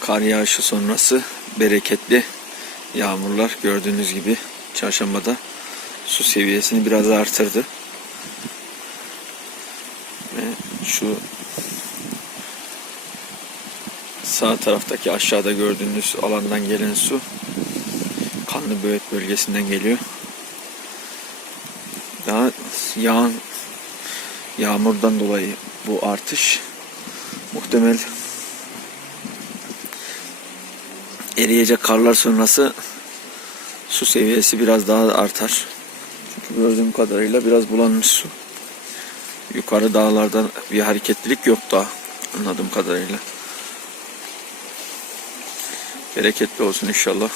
kar yağışı sonrası bereketli yağmurlar gördüğünüz gibi çarşambada su seviyesini biraz artırdı. Ve şu sağ taraftaki aşağıda gördüğünüz alandan gelen su kanlı böğet bölgesinden geliyor. Daha yağan yağmurdan dolayı bu artış muhtemel eriyecek karlar sonrası su seviyesi biraz daha artar. Çünkü gördüğüm kadarıyla biraz bulanmış su. Yukarı dağlarda bir hareketlilik yok daha anladığım kadarıyla. Bereketli olsun inşallah.